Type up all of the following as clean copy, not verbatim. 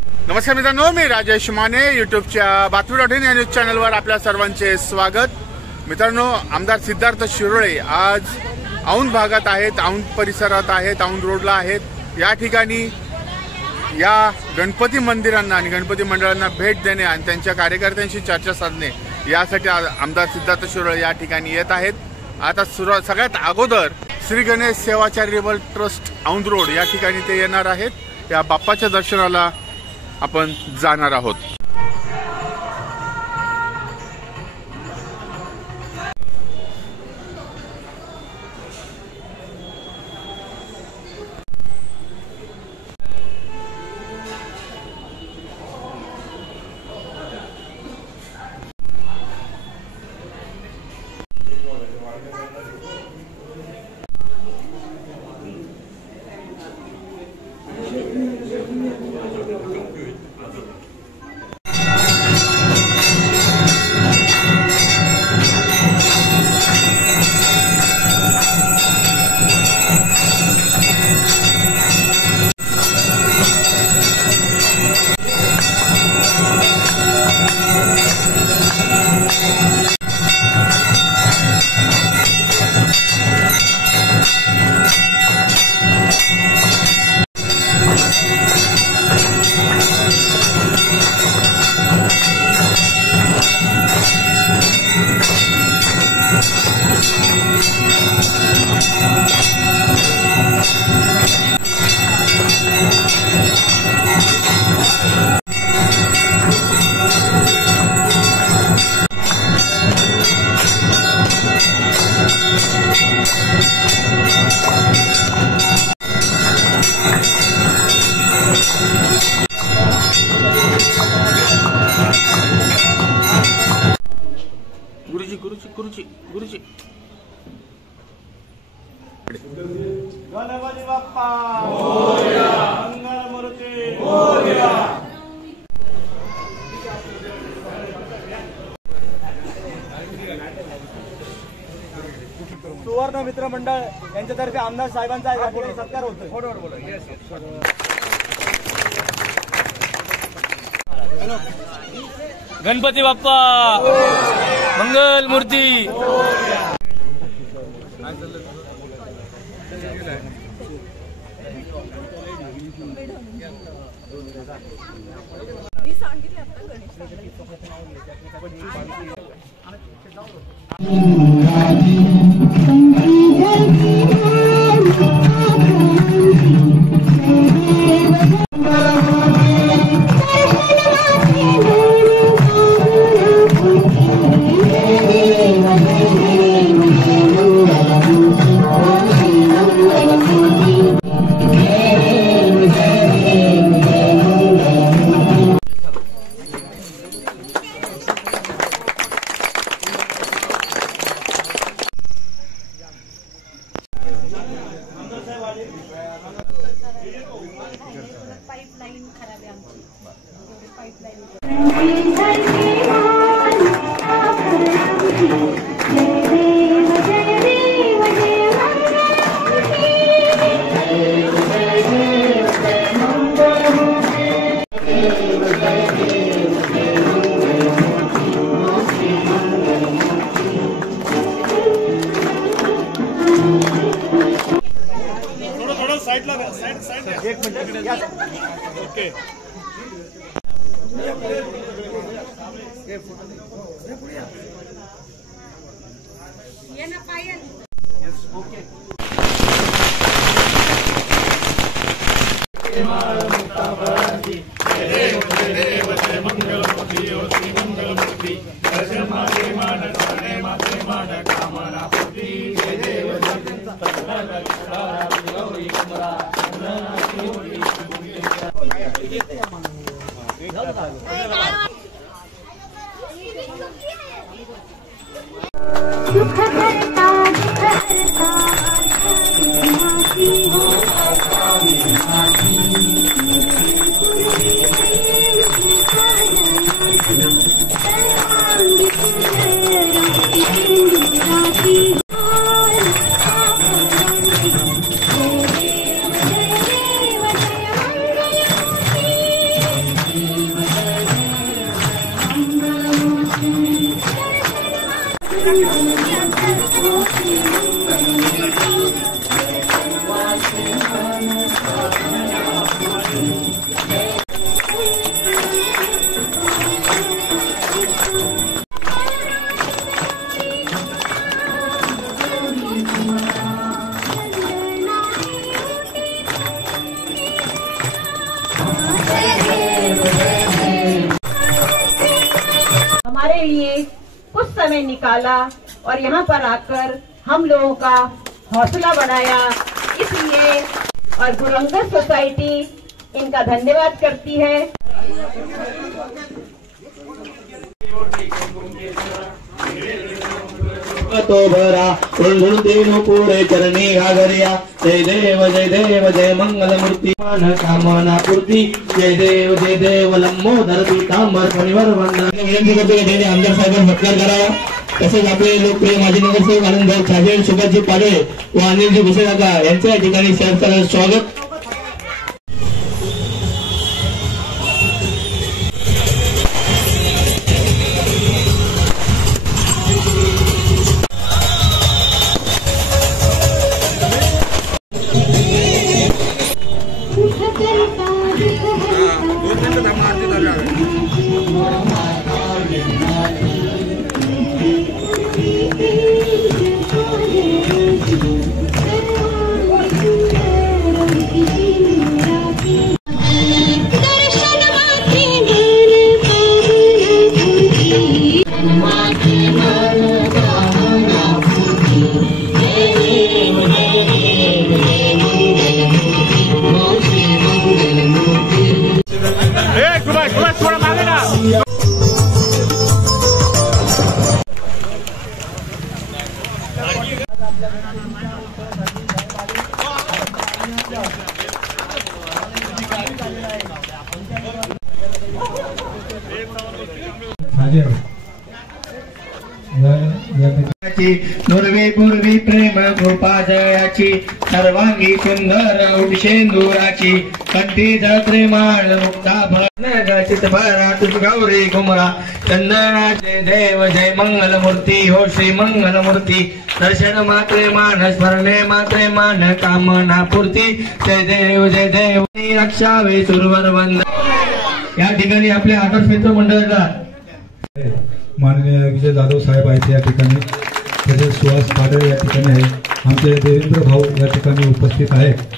नमस्कार मित्रांनो, मी राजेश माने यूट्यूबच्या बातमी.इन या न्यूज चॅनलवर आपल्या सर्वांचे स्वागत। मित्रांनो, आमदार सिद्धार्थ शिरोळे आज औंध भागात आहेत, औंध परिसरात आहेत, औंध रोडला आहेत। या ठिकाणी या गणपती मंदिरांना आणि गणपती मंडळांना भेट देणे आणि त्यांच्या कार्यकर्त्यांशी चर्चा साधणे यासाठी आमदार सिद्धार्थ शिरोळे या ठिकाणी येत आहेत। आता सगळ्यात अगोदर श्री गणेश सेवा चॅरिटेबल ट्रस्ट औंध रोड या ठिकाणी ते येणार आहेत। या बाप्पाच्या दर्शनाला आपण जाणार आहोत। गुरुजी गणपती बाप्पा मोरया, मंगलमूर्ती मोरया। सुवर्ण मित्र मंडळ यांच्यातर्फे आमदार साहेबांचा या ठिकाणी सत्कार होतोय। गणपती बाप्पा मंगल मूर्ती। पाइपलाइन खराब है आमची पाइपलाइन एक मिनिट ओके ये ना पायल यस ओके हमारे लिए कुछ समय निकाला और यहाँ पर आकर हम लोगों का हौसला बढ़ाया। इसलिए और गुरंगस सोसाइटी इनका धन्यवाद करती है। तो भरा देनो पुरे चरणी घागरिया। जय देव जय मंगल मूर्ती मान कामना पूर्ती। जय देव लंबोदर पीतांबर फणीवर वंदन। विनंती करतो की त्यांनी आमदार साहेबांना सत्कार करावा। तसेच आपले लोकप्रिय माजी नगरसेवक आनंदभाऊ छाजेड, सुभाषजी पाडळे व अनिलजी भुसेकाका यांचं या ठिकाणी सहर्ष स्वागत। नुरवी पूर्वी प्रेम कृपा जयाची सर्वांगी सुंदर उडशेंदुराची कंठी जत्रे माळ मुक्ता चित भरा तुझ गौरी कुमरा चंदनाचे देव जय मंगल मूर्ती हो श्री मंगल मूर्ती। दर्शन मात्रे मान स्मरणे मात्रे मान कामना पूर्ती। जय देव रक्षावे सुरवर वंद। या ठिकाणी आपल्या आदर्श मित्र मंडळाला माननीय विजय जाधव साहेब आहेत या ठिकाणी, तसेच सुहास पाडळे या ठिकाणी आहे, आमचे देवेंद्र भाऊ या ठिकाणी उपस्थित आहेत।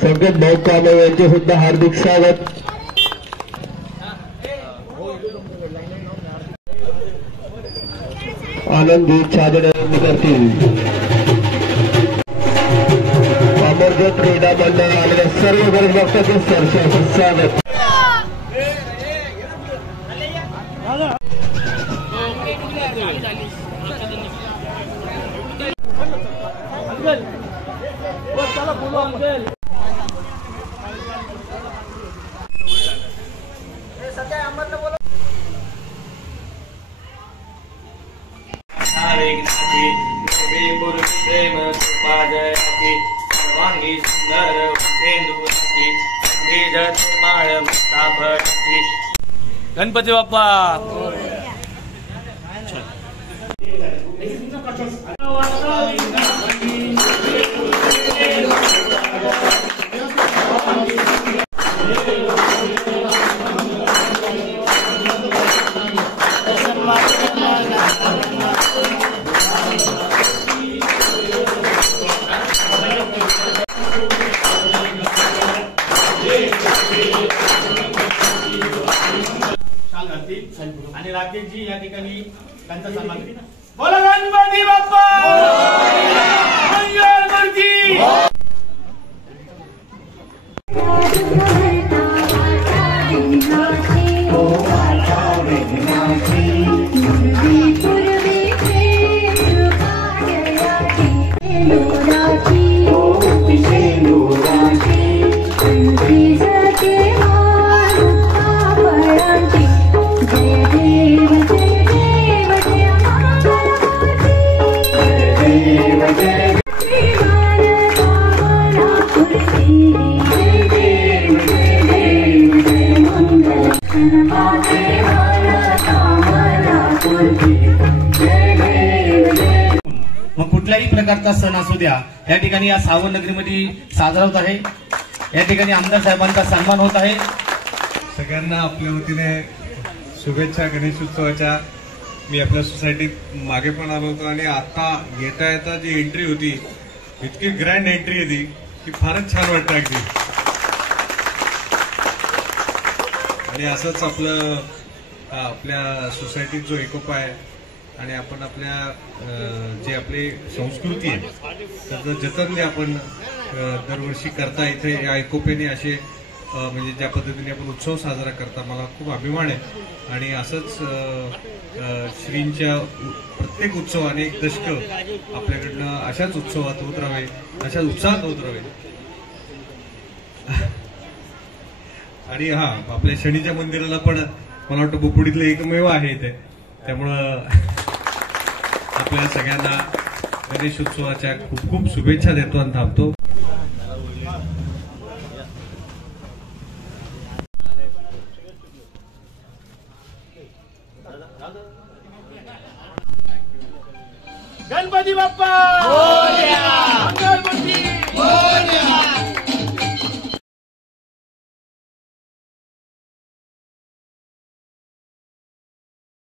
संकेत भाऊ कांबळे यांचे सुद्धा हार्दिक स्वागत। आनंदी छाजेड करतील। अमरज्योत क्रीडा मंडळ आलेल्या सर्व गरज भक्तांचे सहर्ष स्वागत। गणपती बाप्पा आणि राकेशजी या ठिकाणी त्यांचा सन्मान करीत. बोला गणपती बाप्पा मंगलमूर्ती. मग कुठल्याही प्रकारचा सण असू द्या या ठिकाणी या सावरनगरीमध्ये साजरा होत आहे. या ठिकाणी आमदार साहेबांचा सन्मान होत आहे. सगळ्यांना आपल्या वतीने शुभेच्छा गणेशोत्सवाच्या. मी आपल्या सोसायटीत मागे पण आलो होतो आणि आता येता येता जी एंट्री होती इतकी ग्रँड एंट्री होती की फारच छान वाटतं अगदी. आणि असंच आपल्या सोसायटीत जो एकोपा आहे आणि आपण आपल्या जे आपली संस्कृती आहे त्याचं जतन आपण दरवर्षी करता इथे या एकोप्याने असे म्हणजे ज्या पद्धतीने आपण उत्सव साजरा करता मला खूप अभिमान आहे. आणि असंच श्रींच्या प्रत्येक उत्सव अनेक दशक आपल्याकडनं अशाच उत्सवात होत राहावे, अशाच उत्साहात होत राहावे. आणि हा आपल्या शनीच्या मंदिराला पण मला वाटतं बोपुडीतलं एकमेव आहे इथे. त्यामुळं आपल्या सगळ्यांना गणेशोत्सवाच्या खूप खूप शुभेच्छा देतो आणि थांबतो. गणपती बाप्पा मंगलमूर्ती.